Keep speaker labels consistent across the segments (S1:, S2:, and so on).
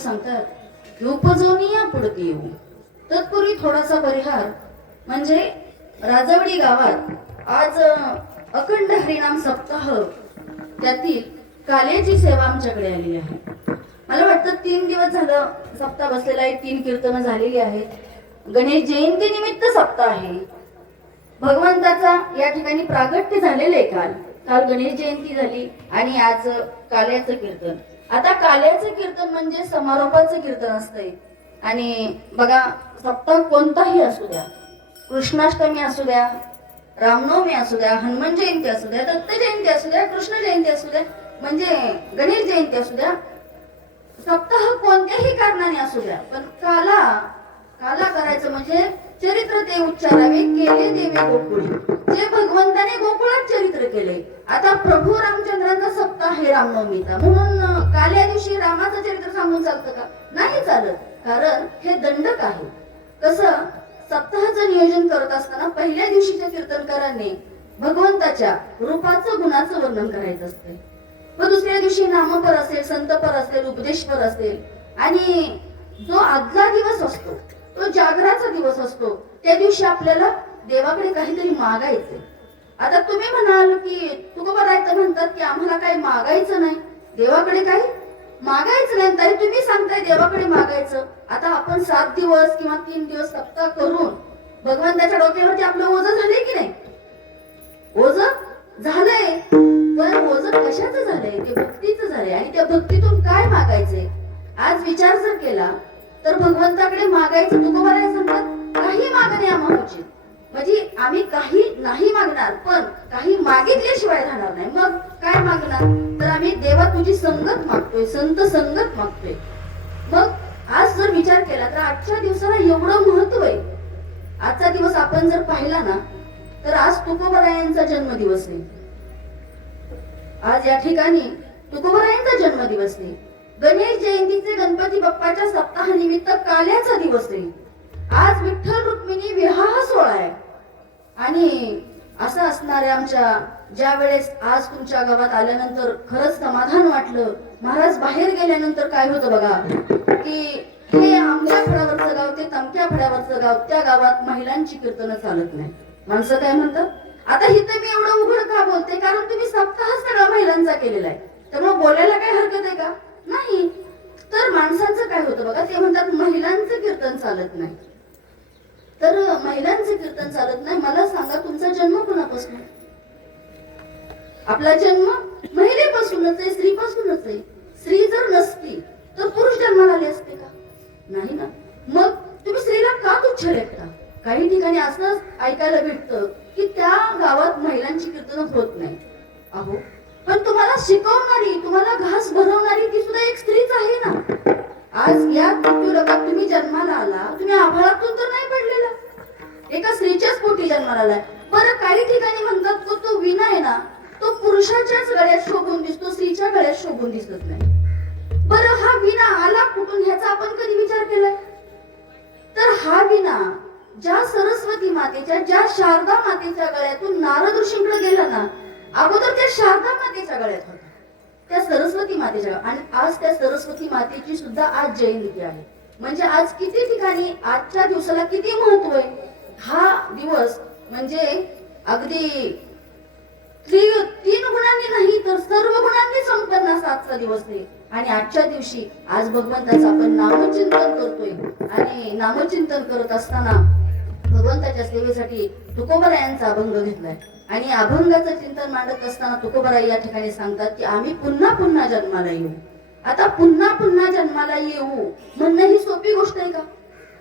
S1: सांगतात उपजवणी या पुढती येऊ. तत्पूर्वी थोडासा परिहार म्हणजे राजावडी गावात आज अखंड हरिनाम सप्ताह त्यातील काल्याची सेवा आमच्याकडे आलेली आहे. मला वाटतं तीन दिवस झालं सप्ताह बसलेला आहे तीन कीर्तनं झालेली आहेत. गणेश जयंती निमित्त सप्ताह आहे. भगवंताचा या ठिकाणी प्रागट्य झालेलं आहे काल. काल गणेश जयंती झाली आणि आज काल्याचं कीर्तन. आता काल्याचं कीर्तन म्हणजे समारोपाचं कीर्तन असतंय. आणि बघा सप्ताह कोणताही असू द्या कृष्णाष्टमी असू द्या रामनवमी असू द्या हनुमान जयंती असू द्या दत्त जयंती असू द्या कृष्ण जयंती असू द्या म्हणजे गणेश जयंती असू द्या सप्ताह कोणत्याही कारणाने असू द्या. पण काला काला करायचं म्हणजे चरित्र ते उच्चारावे केले देवे गोकुळी. जे भगवंताने गोकुळात चरित्र केले. आता प्रभू रामचंद्रांचा सप्ताह आहे रामनवमीचा. म्हणून काल्या दिवशी रामाचं चरित्र सांगून चालतं का? नाही चालत. कारण हे दंडक आहे. कसं? सप्ताहाचं नियोजन करत असताना पहिल्या दिवशीच्या कीर्तनकारांनी भगवंताच्या रूपाचं गुणाचं वर्णन करायचं असते व दुसऱ्या दिवशी नामपर असेल संतपर असेल उपदेशपर असेल आणि जो आदला दिवस असतो तो जागराचा दिवस असतो त्या दिवशी आपल्याला देवाकडे काहीतरी मागायचे आता तुम्ही म्हणाल की तुकोबारायचं म्हणतात की आम्हाला काही मागायचं नाही. देवाकडे काही मागायचं नाही तरी तुम्ही सांगताय देवाकडे मागायचं. आता आपण सात दिवस किंवा तीन दिवस सप्ताह करून भगवंताच्या डोक्यावरती आपलं ओझं झालंय की नाही? ओझ झालंय पण ओझ कशाचं झालंय? ते भक्तीचं झालंय. आणि त्या भक्तीतून काय मागायचंय? आज विचार जर केला तर भगवंताकडे मागायचं तुकोबा काय सांगतात काही मागणे आम्हाला म्हणजे आम्ही काही नाही मागणार पण काही मागितल्याशिवाय राहणार नाही. मग काय मागणार? आम्ही देवा तुझी संगत मागतोय संत संगत मागतोय. मग आज जर विचार केला तर आजच्या दिवसाला एवढं महत्त्व आहे. आजचा दिवस आपण जर पाहिला ना तर आज तुकोबरायांचा जन्मदिवस आहे आज या ठिकाणी तुकोबरायांचा जन्मदिवस आहे गणेश जयंतीचे गणपती बाप्पाच्या सप्ताहानिमित्त काल्याचा दिवस आहे आज विठ्ठल रुक्मिणी विवाह सोहळा आहे. आणि असं असणाऱ्या आमच्या ज्या वेळेस आज तुमच्या गावात आल्यानंतर खरंच समाधान वाटलं महाराज बाहेर गेल्यानंतर काय होतं बघा? की हे आमच्या फळावरचं गाव ते तमक्या फळावरचं गाव त्या गावात महिलांची कीर्तन चालत नाही. माणसं काय म्हणतात? आता इथं मी एवढं उघड का बोलते? कारण तुम्ही सप्ताह सगळा महिलांचा केलेला आहे. त्यामुळे बोलायला काय हरकत आहे का? नाही. तर माणसांचं काय होतं बघा? ते म्हणतात महिलांचं कीर्तन चालत नाही. तर महिलांचे कीर्तन चालत नाही. मला सांगा तुमचा जन्म कोणापासून? आपला जन्म महिलेपासूनच आहे स्त्रीपासूनच आहे. स्त्री जर नसती तर पुरुष जन्माला आले असते का? नाही ना. मग तुम्ही स्त्रीला का तुच्छ लेखता? काही ठिकाणी असं ऐकायला भेटतं की त्या गावात महिलांची कीर्तन होत नाही. अहो पण तुम्हाला शिकवणारी तुम्हाला घास भरवणारी ती पोटी जन्माला नामचिंतन करत असताना भगवंताच्या सेवेसाठी तुकोबरायांचा अभंग घेतलाय. आणि अभंगाचं चिंतन मांडत असताना तुकोबराई या ठिकाणी सांगतात की आम्ही पुन्हा पुन्हा जन्माला येऊ. आता पुन्हा पुन्हा जन्माला येऊ म्हणणं ही सोपी गोष्ट आहे का?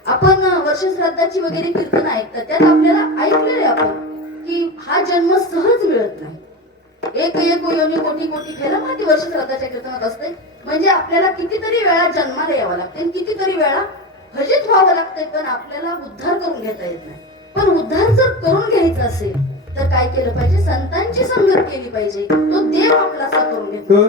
S1: आपण वर्ष श्राद्धाची वगैरे कीर्तन ऐकतात त्यात आपल्याला ऐकलेले आपण की हा जन्म सहज मिळत नाही. एक एक योनी कोटी कोटी फेरा माहिती वर्ष श्राद्धाच्या कीर्तनात असते. म्हणजे आपल्याला कितीतरी वेळा जन्माला यावं लागते कितीतरी वेळा भजित व्हावं लागतंय पण आपल्याला उद्धार करून घेता येत नाही. पण उद्धार जर करून घ्यायचा असेल तर काय केलं पाहिजे? संतांची संगत केली पाहिजे. तो देव आपलासा करून घेतो.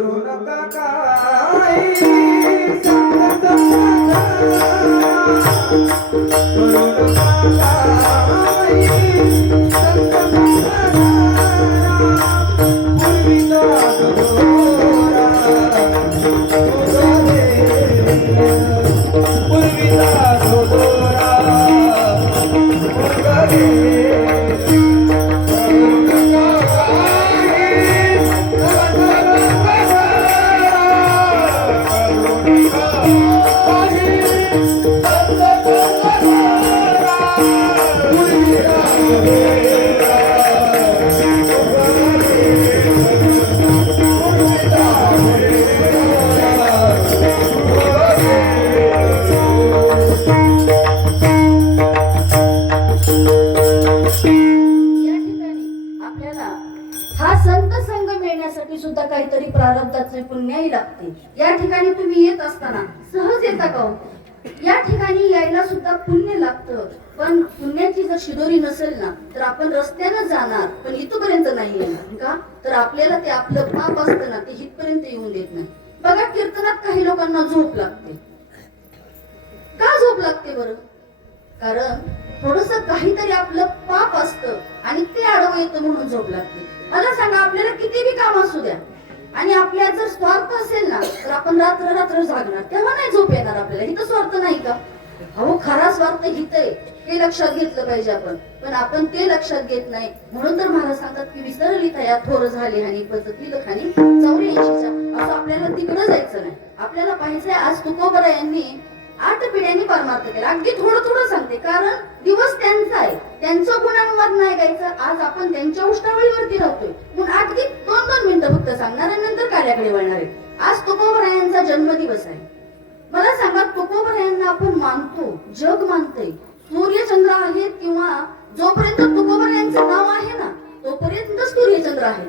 S1: लागते. या ठिकाणी तुम्ही येत असताना सहज येता का हो? या ठिकाणी यायला सुद्धा पुण्य लागतं. पण पुण्याची जर शिदोरी नसेल ना तर आपण रस्त्यानं जाणार पण इथपर्यंत नाही येणार का? तर आपल्याला ते आपलं पाप असतं ना ते इथपर्यंत येऊन देत नाही. बघा कीर्तनात काही लोकांना झोप लागते. का झोप लागते बरं? कारण थोडस काहीतरी आपलं पाप असतं आणि ते आडवं येतं म्हणून झोप लागते. मला सांगा आपल्याला किती बी काम असू द्या. आणि आपल्या जर स्वार्थ असेल ना तर आपण रात्र रात्र जागणार. तेव्हा नाही झोप येणार आपल्याला. हिथं स्वार्थ नाही का? अहो खरा स्वार्थ हित आहे. हे लक्षात घेतलं पाहिजे आपण. पण आपण ते लक्षात घेत नाही. म्हणून तर महाराज सांगतात की विसरली तया थोर झाली आणि पचतील खाली. चौऱ्याऐंशीच्या असं आपल्याला तिकडं जायचं नाही. आपल्याला पाहिजे आज तुकोबरा यांनी आठ पिढ्यांनी परमार्थ केला. अगदी थोडं थोडं सांगते. कारण दिवस त्यांचा आहे. त्यांचं नाही गायचं आज आपण त्यांच्या उष्टावळीवरती राहतोय. म्हणून अगदी दोन दोन मिनिटं फक्त सांगणार आणि नंतर कार्याकडे वळणार आहे. आज तुकोबरायांचा जन्मदिवस आहे. मला सांगा तुकोबरायांना आपण मानतो जग मानतोय. सूर्यचंद्र आहेत किंवा जोपर्यंत तुकोबरायांचं नाव आहे ना तोपर्यंत सूर्यचंद्र आहे.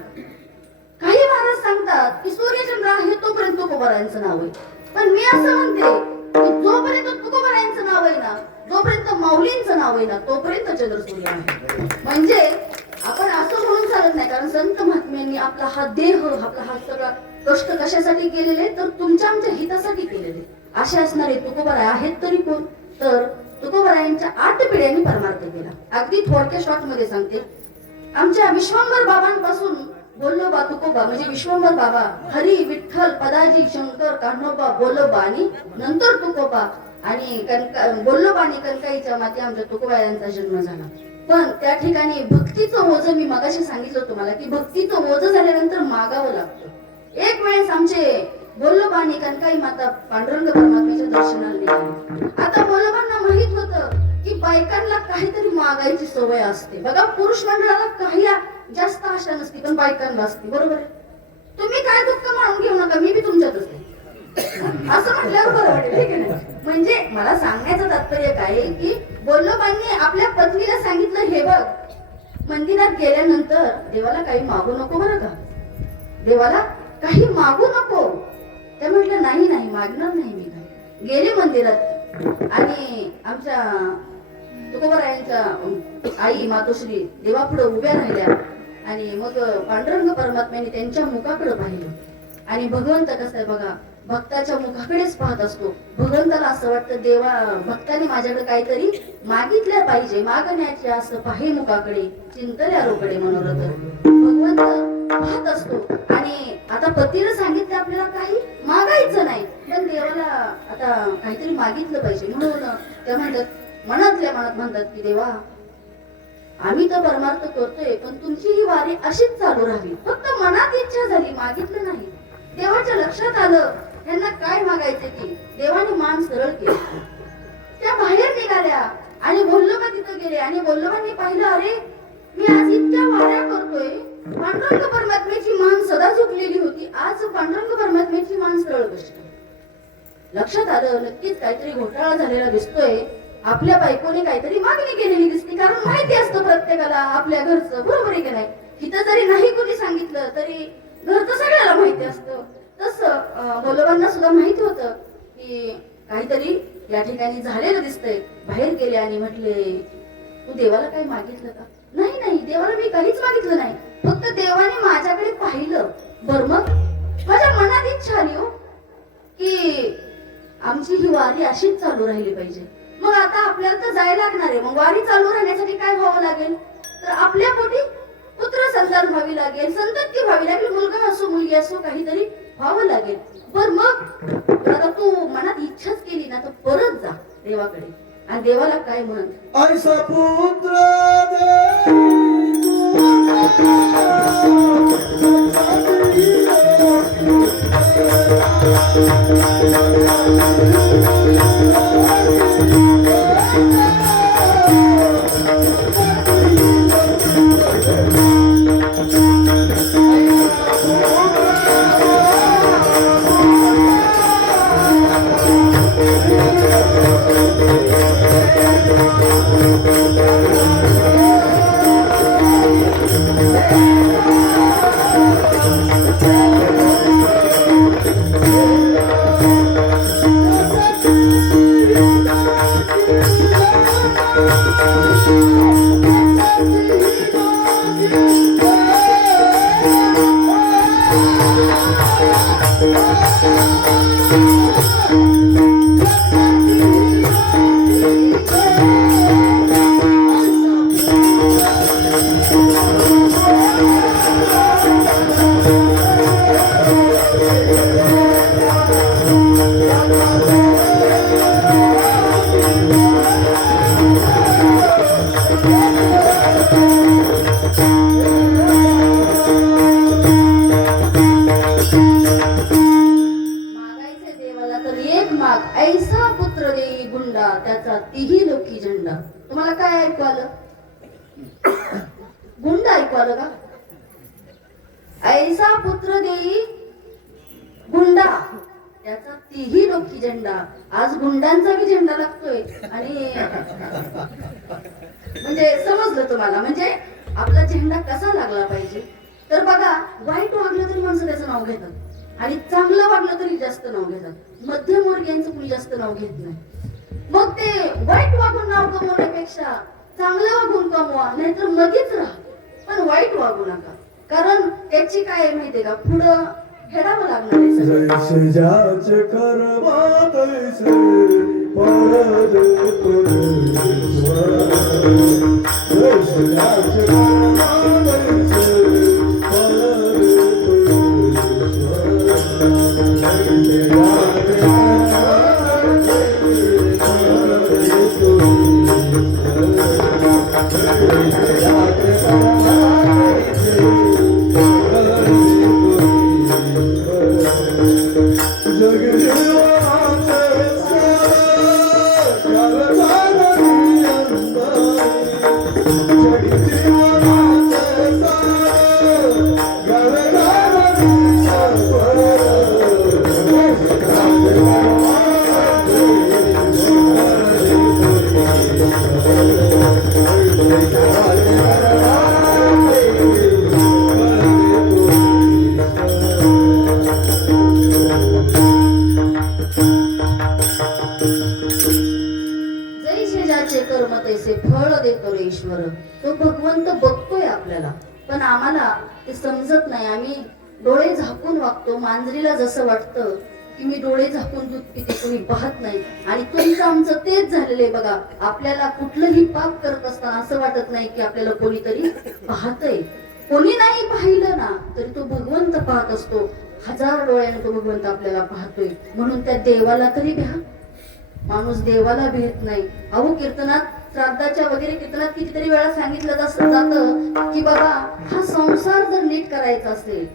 S1: काही महाराज सांगतात की सूर्यचंद्र आहे तोपर्यंत तुकोबरायांचं नाव आहे. पण मी असं म्हणते की जोपर्यंत तुकोबरायांचं नाव आहे ना जोपर्यंत माऊलींचं नाव आहे ना तोपर्यंत चंद्रसूर्य आहे म्हणजे आपण असं म्हणून चालत नाही कारण संत महात्म्यांनी आपला हा देह आपला हा सगळा कष्ट कशासाठी केलेले तर तुमच्या आमच्या हितासाठी केलेले. असे असणारे तुकोबराय आहेत तरी कोण? तर तुकोबरायांच्या आठ पिढ्यांनी परमार्थ केला. अगदी थोडक्या शॉर्टमध्ये सांगते. आमच्या विश्वंभर बाबांपासून बोललो बा तुकोबा म्हणजे विश्वंभर बाबा हरी विठ्ठल पदाजी शंकर कान्होबा बोलोबा आणि नंतर तुकोबा आणि कणका बोल्लोबा कणकाईच्या माती आमच्या तुकोबा यांचा जन्म झाला. पण त्या ठिकाणी भक्तीचं ओझ मी मगाशी सांगितलं तुम्हाला की भक्तीचं ओझ झाल्यानंतर मागावं लागतं. एक वेळेस आमचे बोल्लोबा कणकाई माता पांडुरंग परमात्म्याच्या दर्शनाला निघाले. आता बोल्लोबांना माहीत होतं की बायकांना काहीतरी मागायची सवय असते. बघा पुरुष मंडळाला काही जास्त आशा नसते पण बायकांना असते बरोबर? आहे तुम्ही काय दुःख मानून घेऊ नका मी बी तुमच्यातच असं म्हटल्यावर बरं वाटेल म्हणजे मला सांगण्याचं तात्पर्य काय आहे की बोल्लोबांनी आपल्या पत्नीला सांगितलं हे बघ मंदिरात गेल्यानंतर देवाला काही मागू नको बरं का? देवाला काही मागू नको. ते म्हटलं नाही नाही मागणार नाही मी काही. गेले मंदिरात. आणि आमच्या तुकोबरायांच्या आई मातोश्री देवापुढे उभ्या राहिल्या. आणि मग पांडुरंग परमात्म्याने त्यांच्या मुखाकडे पाहिलं. आणि भगवंत कसं आहे बघा भक्ताच्या मुखाकडेच पाहत असतो. भगवंताला असं वाटतं देवा भक्ताने माझ्याकडे काहीतरी मागितल्या पाहिजे मागण्याचे असं पाहे मुखाकडे चिंतल्या रोकडे मनोरथ. भगवंत पाहत असतो. आणि आता पतीला सांगितलं आपल्याला काही मागायचं नाही. पण देवाला आता काहीतरी मागितलं पाहिजे. म्हणून त्या म्हणतात मनातल्या मनात म्हणतात की देवा आम्ही तर परमार्थ करतोय पण तुमची ही वारी अशीच चालू राहावी फक्त मनात इच्छा झाली मागितलं नाही. देवाच्या लक्षात आलं त्यांना काय मागायचे की? देवाने मान सरळ केलं. त्या बाहेर निघाल्या आणि बोल्लोबा तिथं गेले आणि बोल्लोबांनी पाहिलं अरे मी आज इतक्या वाऱ्या करतोय. पांडुरंग परमात्मेची मान सदा झुकलेली होती. आज पांडुरंग परमात्मेची मान सरळ बसली. लक्षात आलं नक्कीच काहीतरी घोटाळा झालेला दिसतोय. आपल्या बायकोने काहीतरी मागणी केलेली दिसते कारण माहिती असतं प्रत्येकाला आपल्या घरचं. बरोबर आहे का नाही? इथं जरी नाही कोणी सांगितलं तरी घरचं सगळ्याला माहिती असतं. तसं बोलोबांना सुद्धा माहिती होतं की काहीतरी या ठिकाणी झालेलं दिसतंय. बाहेर गेले आणि म्हटले तू देवाला काही मागितलं का? नाही नाही देवाला मी काहीच मागितलं नाही. फक्त देवाने माझ्याकडे पाहिलं. बर मग माझ्या मनात इच्छा आली हो की आमची ही वारी अशीच चालू राहिली पाहिजे. मग आता आपल्याला तर जायला लागणार आहे. मग वारी चालू राहण्यासाठी काय व्हावं लागेल? तर आपल्या पोटी पुत्र संतान व्हावी लागेल संतती व्हावी लागेल मुलगा असो मुलगी असो काहीतरी व्हावं लागेल. बर मग? आता तू मनात इच्छाच केली ना तर परत जा देवाकडे. आणि देवाला काय म्हण?
S2: ऐसा पुत्र
S1: Thank you. माग पुत्र देई गुंडा? त्याचा तिही लोकी झेंडा. तुम्हाला काय ऐकू आलं? गुंडा ऐकू आलं का? ऐसा पुत्र देई गुंडा. त्याचा तिही लोकी झेंडा. आज गुंडांचा बी झेंडा लागतोय. आणि म्हणजे समजलं तुम्हाला. म्हणजे आपला झेंडा कसा लागला पाहिजे? तर बघा वाईट वागलं तरी माणसं त्याचं नाव घेतात. आणि चांगलं वागलं तरी जास्त नाव घेतात. मध्यमवर्गीयांचं कुणी जास्त नाव घेत नाही. मग ते वाईट वागून नाव कमवण्यापेक्षा चांगलं वागून कमवा नाहीतर मध्येच राहा. पण वाईट वागू नका. कारण त्याची काय आहे माहितीये का? पुढं खेळावं लागणार झाकून मांजरीला जसं वाटतं की मी डोळे झाकून दूध पिते कोणी पाहत नाही. आणि तुमचं आमचं तेच झालेलं आहे बघा. आपल्याला कुठलंही पाप करत असताना असं वाटत नाही की आपल्याला कोणीतरी पाहतय. कोणी नाही पाहिलं ना तरी तो भगवंत पाहत असतो. हजार डोळ्याने तो भगवंत आपल्याला पाहतोय. म्हणून त्या देवाला तरी भ्या. माणूस देवाला भेट नाही. अहो कीर्तनात श्राद्धाच्या वगैरे कीर्तनात कितीतरी वेळा सांगितलं जात जातं की बाबा हा संसार जर नीट करायचा असेल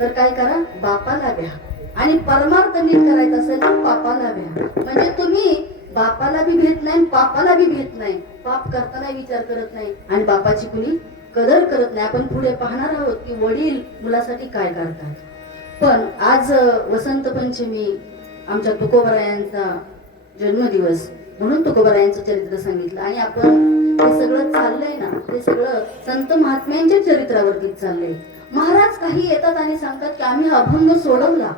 S1: तर काय करा? बापाला भ्या आणि परमार्थ नीट करायचा असेल तर पापाला भ्या म्हणजे तुम्ही बापाला बी भेट नाही पापाला बी भेट नाही. पाप करताना विचार करत नाही. आणि बापाची कुणी कदर करत नाही. आपण पुढे पाहणार आहोत की वडील मुलासाठी काय करतात. पण आज वसंत पंचमी आमच्या तुकोबरायांचा जन्मदिवस. म्हणून तुकोबरायांचं चरित्र सांगितलं. आणि आपण हे सगळं चाललंय ना ते सगळं संत महात्म्यांच्या चरित्रावरती चाललंय. महाराज काही येतात आणि सांगतात की आम्ही अभंग सोडवला.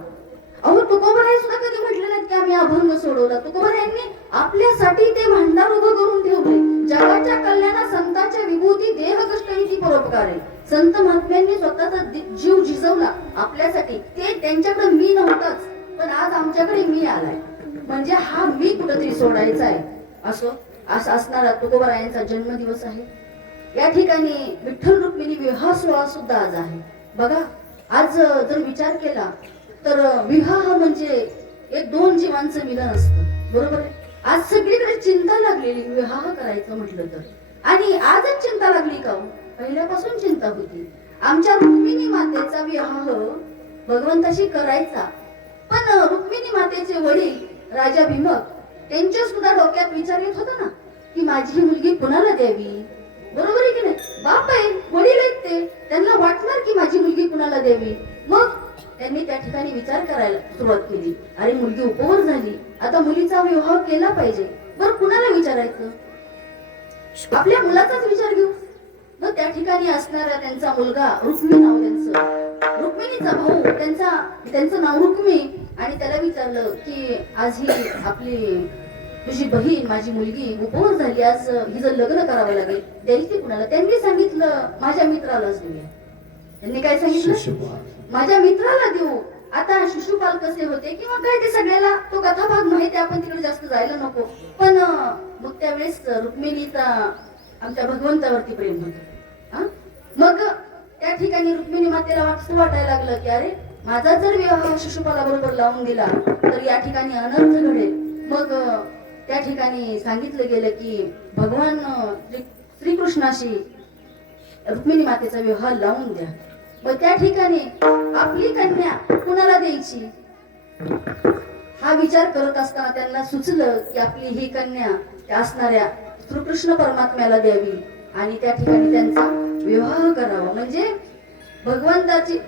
S1: अहो तुकोबराय सुद्धा कधी म्हटले नाहीत की आम्ही अभंग सोडवला. तुकोबरायांनी आपल्यासाठी ते भांडार उभं करून ठेवले. जगाच्या कल्याणा संतांच्या विभूती देह कष्ट ती परोपकार. आहे संत महात्म्यांनी स्वतःचा जीव झिजवला आपल्यासाठी. ते त्यांच्याकडे मी नव्हताच पण आज आमच्याकडे मी आलाय. म्हणजे हा मी कुठेतरी सोडायचा आहे. असो असं असणारा तुकोबरायांचा जन्मदिवस आहे. या ठिकाणी विठ्ठल रुक्मिणी विवाह सोहळा सुद्धा आज आहे. बघा आज जर विचार केला तर विवाह म्हणजे एक दोन जीवांचं मिलन असतं. बरोबर? आहे आज सगळीकडे चिंता लागलेली विवाह करायचं म्हटलं तर. आणि आजच चिंता लागली का हो? पहिल्यापासून चिंता होती. आमच्या रुक्मिणी मातेचा विवाह भगवंताशी करायचा. पण रुक्मिणी मातेचे वडील राजा भीमक त्यांच्या सुद्धा डोक्यात विचार येत होता ना की माझी मुलगी कुणाला द्यावी? बरोबर आहे की नाही? बाप आहे वडील आहेत ते. त्यांना वाटणार की माझी मुलगी कुणाला द्यावी? मग त्यांनी त्या ठिकाणी विचार करायला सुरुवात केली. अरे मुलगी उपवर झाली. आता मुलीचा विवाह केला पाहिजे. बरं कुणाला विचारायचं? आपल्या मुलाचाच विचार घेऊ. मग त्या ठिकाणी असणारा त्यांचा मुलगा रुक्मी नाव त्यांचं. रुक्मिणीचा भाऊ त्यांचा त्यांचं नाव रुक्मी. आणि त्याला विचारलं की आज ही आपली तुझी बहीण माझी मुलगी उपवर झाली आज हिचं लग्न करावं लागेल. द्यायची कुणाला त्यांनी सांगितलं माझ्या मित्रालाच देऊया त्यांनी काय सांगितलं? माझ्या मित्राला देऊ आता शिशुपाल कसे होते किंवा काय ते सगळ्याला तो कथा भाग माहिती आपण तिकडे जास्त जायला नको. पण मग त्यावेळेस रुक्मिणीचा आमच्या भगवंतावरती प्रेम होत. हा? मग त्या ठिकाणी रुक्मिणी मातेला वाटस वाटायला लागलं की अरे माझा जर विवाह शिशुपाला बरोबर लावून दिला तर या ठिकाणी अनर्थ घडेल. मग त्या ठिकाणी सांगितलं गेलं की भगवान श्री- श्रीकृष्णाशी रुक्मिणी मातेचा विवाह लावून द्या. मग त्या ठिकाणी आपली कन्या कुणाला द्यायची? हा विचार करत असताना त्यांना सुचलं की आपली ही कन्या त्या असणाऱ्या श्रीकृष्ण परमात्म्याला द्यावी आणि त्या ठिकाणी त्यांचा विवाह करावा. म्हणजे भगवंताची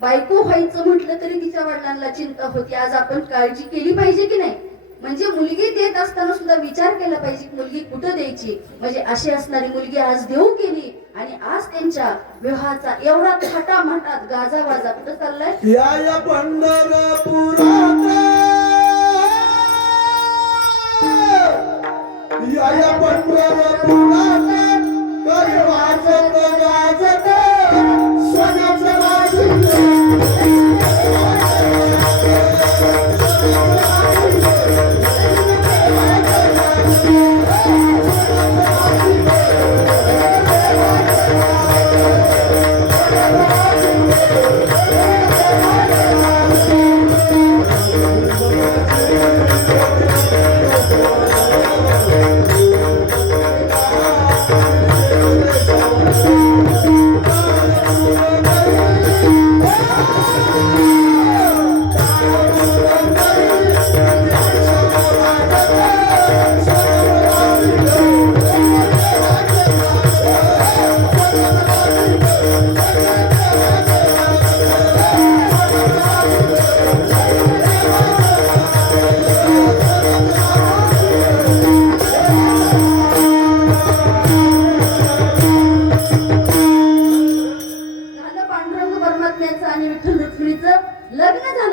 S1: बायको व्हायचं म्हटलं तरी तिच्या वडिलांना चिंता होती. आज आपण काळजी केली पाहिजे की नाही? म्हणजे मुलगी देत असताना सुद्धा विचार केला पाहिजे मुलगी कुठं द्यायची? म्हणजे अशी असणारी मुलगी आज देऊ केली आणि आज त्यांच्या विवाहाचा एवढा थाटा म्हणतात गाजा वाजा कुठं चाललाय?
S2: या या पंढरपुरात. या या पंढरपुरात.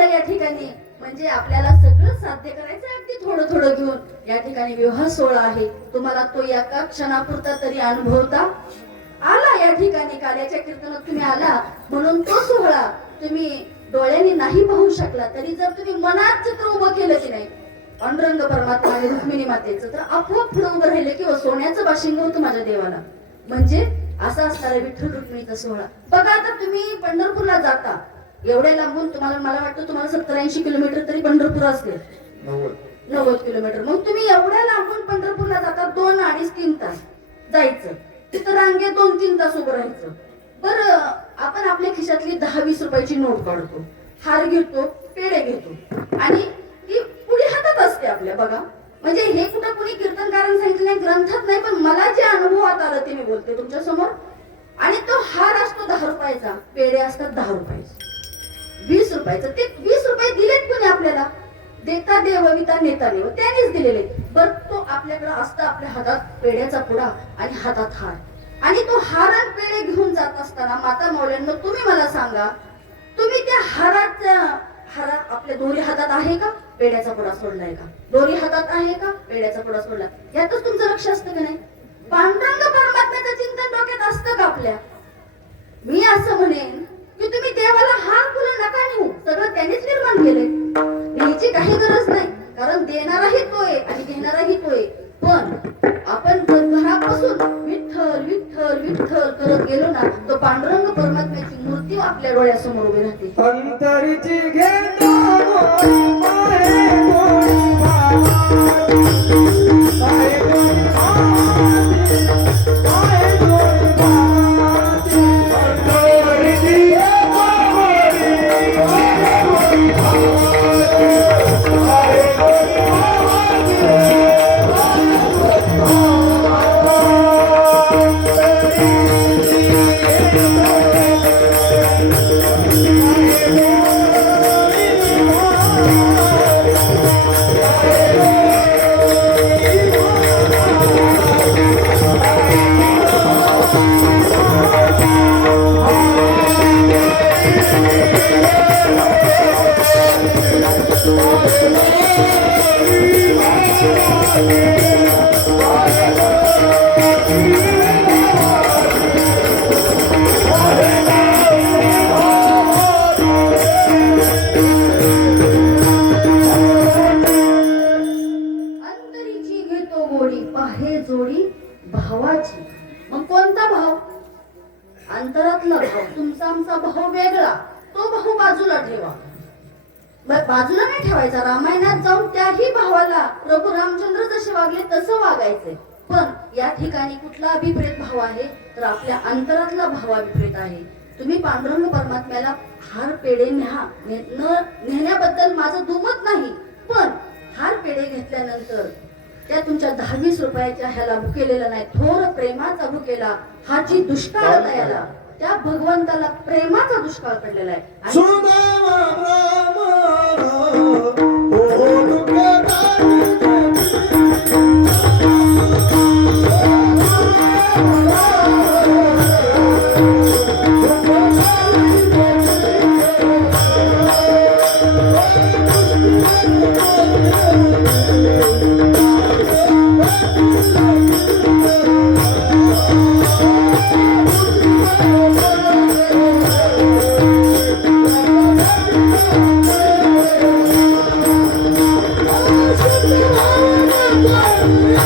S1: लग्न या ठिकाणी म्हणजे आपल्याला सगळं साध्य करायचं आहे अगदी थोडं थोडं घेऊन. या ठिकाणी विवाह सोहळा आहे. तुम्हाला तो एका क्षणापुरता तरी अनुभवता आला या ठिकाणी काल्याच्या कीर्तनात तुम्ही आला. म्हणून तो सोहळा तुम्ही डोळ्यांनी नाही पाहू शकला तरी जर तुम्ही मनात चित्र उभं केलं की नाही पांडुरंग परमात्मा आणि रुक्मिणी मातेचं तर आपोआप पुढे उभं राहिलं किंवा सोन्याचं बाशिंग होतं माझ्या देवाला. म्हणजे असा असणारा विठ्ठल रुक्मिणीचा सोहळा. बघा आता तुम्ही पंढरपूरला जाता. एवढ्या लांबून तुम्हाला मला वाटतं तुम्हाला सत्तर ऐंशी किलोमीटर तरी पंढरपूर असेल नव्वद. किलोमीटर. मग तुम्ही एवढ्या लांबून पंढरपूरला जाता दोन अडीच तीन तास जायचं. तिथं रांगेत दोन तीन तास उभं राहायचं. बरं आपण आपल्या खिशातली दहा वीस रुपयाची नोट काढतो. हार घेतो पेढे घेतो. आणि ती पुढे हातात असते आपल्या बघा. म्हणजे हे कुठं कुणी कीर्तनकारांनी सांगितलं नाही ग्रंथात नाही पण मला जे अनुभवात आलं ते मी बोलते तुमच्यासमोर आणि तो हार असतो दहा रुपयाचा पेढे असतात दहा रुपयाचे. वीस रुपयाचं. ते वीस रुपये दिलेत कोणी आपल्याला? देता देव विता नेता देव. त्यानेच दिलेले. बर तो आपल्याकडे असता आपल्या हातात पेढ्याचा पुडा आणि हातात हार. आणि तो हारात पेढे घेऊन जात असताना माता मौल्यांना तुम्ही मला सांगा तुम्ही त्या हाराच्या हारा आपल्या दोरी हातात आहे का? पेड्याचा पुडा सोडलाय का? दोरी हातात आहे का? पेड्याचा पुडा सोडला यातच तुमचं लक्ष असतं का नाही? पांडुरंग परमात्म्याचं चिंतन डोक्यात असतं का आपल्या? मी असं म्हणेन की तुम्ही देवाला हार फुलं नका नेऊ. सगळं त्यांनीच निर्माण केलंय. न्यायची काही गरज नाही. कारण देणाराही तो आहे आणि घेणाराही तो आहे पण आपण जर घरापासून विठ्ठल विठ्ठल विठ्ठल करत गेलो ना तो पांडुरंग परमात्म्याची मूर्ती आपल्या डोळ्यासमोर उभी राहते.
S2: अंतरची घेतो
S1: न नेण्याबद्दल माझं दुमत नाही पण हार पेढे घेतल्यानंतर त्या तुमच्या दहावीस रुपयाच्या ह्याला भुकेलेला नाही थोर प्रेमाचा भुकेला हाची दुष्काळ तयाला. त्या भगवंताला प्रेमाचा दुष्काळ पडलेला आहे. बघा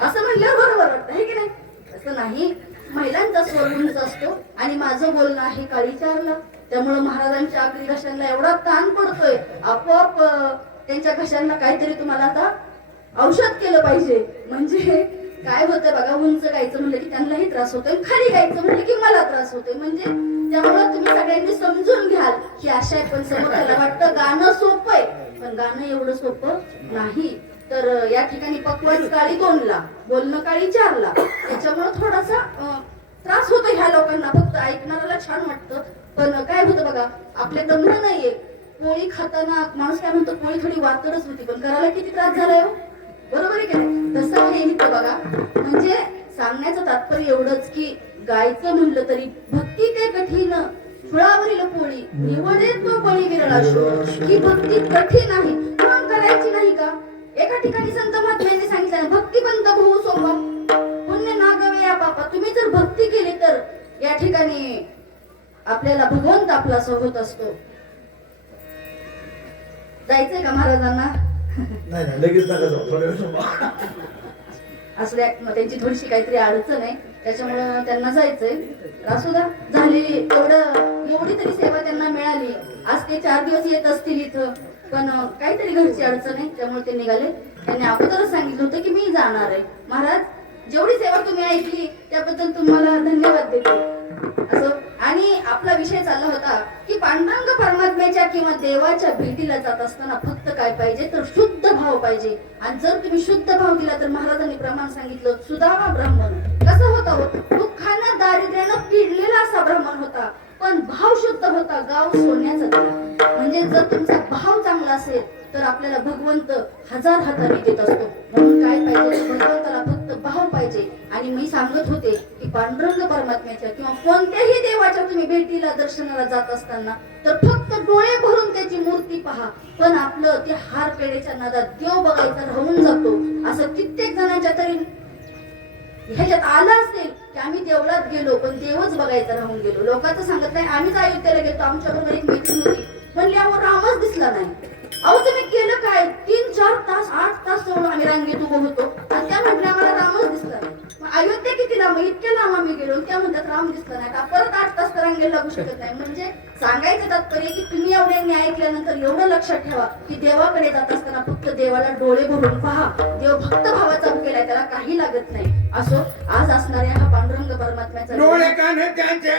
S1: असं म्हणल्यावर बरोबर वाटतं हे की नाही? असं नाही. महिलांचा स्वर उंच असतो आणि माझं बोलणं आहे काळी त्यामुळे त्यामुळं महाराजांच्या आगरी घशांना एवढा ताण पडतोय. आपोआप त्यांच्या घशांना काहीतरी तुम्हाला आता औषध केलं पाहिजे. म्हणजे काय होतं बघा उंच गायचं म्हणलं की त्यांनाही त्रास होतोय खाली गायचं म्हणलं की मला त्रास होतोय. म्हणजे त्यामुळं तुम्ही सगळ्यांनी समजून घ्याल. की अशा आहे पण समोरच्याला वाटतं गाणं सोपं आहे. पण गाणं एवढं सोपं नाही. तर या ठिकाणी पकवाज काळी दोनला बोलणं काळी चारला. त्याच्यामुळे थोडासा त्रास होतो ह्या लोकांना. फक्त ऐकणाऱ्याला छान वाटतं. पण काय होतं बघा आपले दमलं नाहीये. पोळी खाताना माणूस काय म्हणतो पोळी थोडी वातरच होती पण करायला किती त्रास झालाय हो? बरोबर आहे की तसं हे इथं बघा. म्हणजे सांगण्याचं तात्पर्य एवढंच की गायचं म्हणलं तरी भक्ती ते कठीण. फुळावरील पोळी निवडेल तो बळी विरळा शोध ही भक्ती कठीण आहे? म्हणून करायची नाही का? एका ठिकाणी संत महात्म्यांनी सांगितलं ना, भक्तिवंत भाऊ सोबत पुण्य नागवे या बापा तुम्ही जर भक्ती केली तर या ठिकाणी आपल्याला भगवंत आपला सोबत असतो. जायचंय का महाराजांना?
S2: लगेच.
S1: असल्या मग त्यांची थोडीशी काहीतरी अडचण आहे. त्याच्यामुळं त्यांना जायचंय. असू द्या झालेली एवढं एवढी तरी सेवा त्यांना मिळाली. आज ते चार दिवस येत असतील इथं. पण काहीतरी घरची अडचण आहे त्यामुळे ते निघाले. त्यांनी अगोदरच सांगितलं होतं की मी जाणार आहे. महाराज जेवढी सेवा तुम्ही ऐकली त्याबद्दल तुम्हाला धन्यवाद देते. असं. आणि आपला विषय चालला होता की पांडुरंग परमात्म्याच्या किंवा देवाच्या भेटीला जात असताना फक्त काय पाहिजे? तर शुद्ध भाव पाहिजे. आणि जर तुम्ही शुद्ध भाव दिला तर महाराजांनी प्रमाण सांगितलं सुदामा ब्राह्मण. कसा होता हो? दुःखानं दारिद्र्यानं पिडलेला असा ब्राह्मण होता. पण भाव शुद्ध होता गाव सोन्याचा म्हणजे जर तुमचा भाव चांगला असेल तर आपल्याला भगवंत हजार हाताने देत असतो. म्हणून काय पाहिजे? भगवंताला फक्त भाव पाहिजे. आणि मी सांगत होते की पांडुरंग परमात्म्याच्या किंवा कोणत्याही देवाच्या तुम्ही भेटीला दर्शनाला जात असताना तर फक्त डोळे भरून त्याची मूर्ती पहा. पण आपलं ते हार पेढेच्या नादात देव बघायचा राहून जातो. असं कित्येक जणांच्या तरी ह्याच्यात आलं असेल की आम्ही देवळात गेलो पण देवच बघायचा राहून गेलो. लोकांचं सांगत नाही आम्हीच अयोध्येला गेलो आमच्या बरोबर एक मैत्रीण होती. म्हणली अहो रामच दिसला नाही. अहो तुम्ही केलं काय? तीन चार तास आठ तास सोडून आम्ही रांगेत उभं होतो. आणि त्या म्हटल्या मला रामच दिसला नाही. अयोध्या किती लांब इतक्या लांब आम्ही गेलो त्या म्हणतात राम दिसला नाही. का परत आठ तास तर रांगेला लागू शकत नाही. म्हणजे सांगायचं तात्पर्य की तुम्ही एवढ्यांनी ऐकल्यानंतर एवढं लक्षात ठेवा की देवाकडे जात असताना फक्त देवाला डोळे भरून पहा. देव भक्त भावाचा केलाय त्याला काही लागत नाही. असो आज असणाऱ्या हा पांडुरंग परमात्म्याचा
S2: डोळे कान त्याचे